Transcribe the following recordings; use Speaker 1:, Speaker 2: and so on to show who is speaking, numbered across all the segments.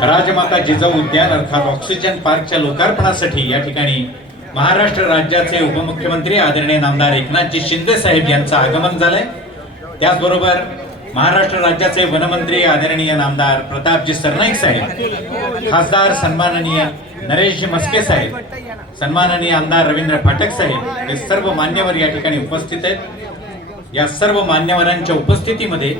Speaker 1: राजमाता जिजाऊ उद्यान अर्थात ऑक्सिजन पार्कच्या लोकार्पणासाठी या ठिकाणी महाराष्ट्र राज्याचे उपमुख्यमंत्री आदरणीय नामदार एकनाथजी शिंदे साहेब यांचं आगमन झालंय. त्याचबरोबर महाराष्ट्र राज्याचे वनमंत्री आदरणीय नामदार प्रतापजी सरनाईक साहेब खासदार सन्माननीय नरेशजी मस्के साहेब सन्माननीय आमदार रवींद्र फाटक साहेब हे सर्व मान्यवर या ठिकाणी उपस्थित आहेत. या सर्व मान्यवरांच्या उपस्थितीमध्ये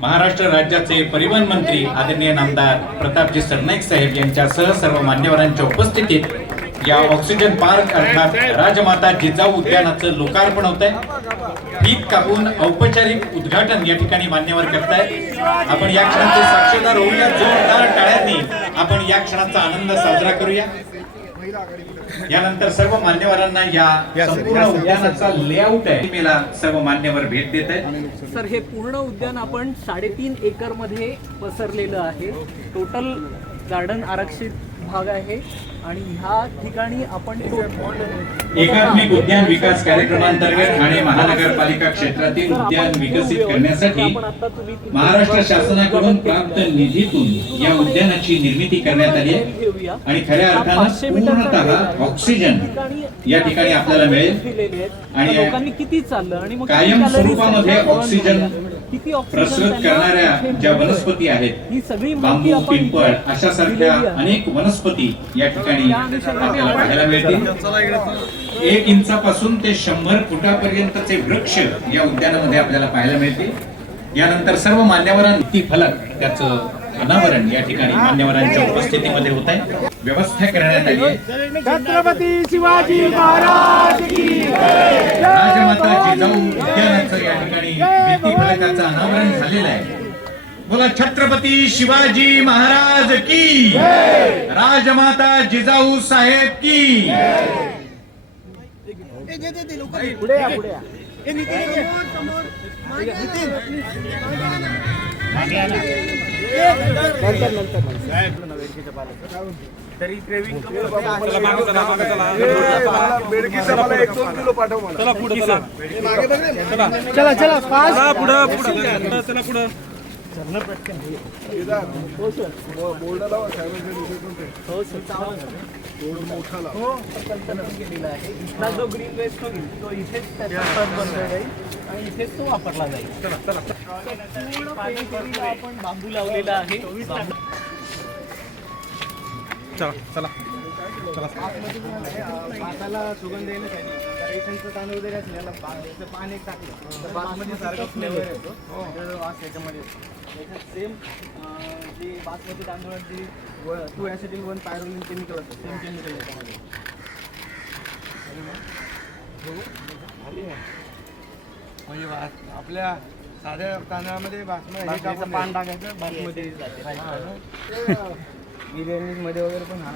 Speaker 1: महाराष्ट्र राज्याचे परिवहन मंत्री आदरणीय नामदार प्रतापजी सरनाईक साहेब यांच्यासह सर्व मान्यवरांच्या उपस्थितीत या ऑक्सिजन पार्क अर्थात राजमाता जिजाऊ उद्यानाचं लोकार्पण होत आहे पीक कापून औपचारिक उद्घाटन या ठिकाणी मान्यवर करताय आपण या क्षणाचे साक्षीदार होऊया. जोरदार टाळ्यांनी आपण या क्षणाचा आनंद साजरा करूया. यानंतर सर्व मान्यवरांना या संपूर्ण उद्यानाचा लेआउट आहे. मला सर्व मान्यवर भेट देत आहेत
Speaker 2: सर हे पूर्ण उद्यान आपण साडेतीन एकरमध्ये पसरलेलं आहे. टोटल गार्डन आरक्षित भाग आहे. आणि ह्या ठिकाणी आपण
Speaker 1: एकात्मिक उद्यान विकास कार्यक्रमांतर्गत ठाणे महानगरपालिका क्षेत्रातील उद्यान विकसित करण्यासाठी महाराष्ट्र शासनाकडून प्राप्त निधीतून या उद्यानाची निर्मिती करण्यात आली आहे. आणि खऱ्या अर्थानं पूर्णतः ऑक्सिजन या ठिकाणी आपल्याला मिळेल. आणि
Speaker 2: लोकांनी किती चाललं आणि
Speaker 1: कायम स्वरूपामध्ये ऑक्सिजन
Speaker 2: किती ऑक्सिजन
Speaker 1: करणाऱ्या ज्या. वनस्पती आहेत
Speaker 2: ही सगळी
Speaker 1: बांबू पिंपळ अशा सारख्या. अनेक वनस्पती या ठिकाणी आपल्याला पाहायला मिळतील. एक इंचापासून ते शंभर फुटापर्यंतचे वृक्ष या उद्यानामध्ये आपल्याला पाहायला मिळतील. यानंतर सर्व मान्यवरांनी फलक त्याचं अनावरण या ठिकाणी मान्यवरांच्या उपस्थितीमध्ये होत आहे. व्यवस्था करण्यात आली
Speaker 3: छत्रपती शिवाजी महाराज की
Speaker 1: राजमाता जिजाऊ उद्यानाचं या ठिकाणी भित्ती फलकाचं अनावरण झालेलं आहे. बोला छत्रपती शिवाजी महाराज की राजमाता जिजाऊ साहेब की
Speaker 3: पुढे या पुढे या नंतर नंतर. तरी क्रेविंग बेडकीचा मला एक दोन किलो पाठव मला चला पुढे चला चला चला पुढे. बोर्ड लावा.
Speaker 2: हो सर बोर्ड केलेला आहे. इथला जो ग्रीन वेस्ट होईल तो इथेच बनला जाईल आणि इथेच तो वापरला जाईल. आपण बांबू लावलेला आहे. बांबू
Speaker 3: भाताला सुगंध रेशनचं तांदूळ जरी असलं याला बा- याचं पान एक टाकलं. तर बासमती सारखा फ्लेवर येतो. तर वास याच्यामध्ये सेम जे बासमती तांदूळात जी two acetyl one pyrroline chemical असतं. सेम केमिकल याच्यामध्ये म्हणजे बास आपल्या साध्या तांदळामध्ये बासमती हे पान टाकायचं बासमती बिर्याणी मध्ये वगैरे पण हा.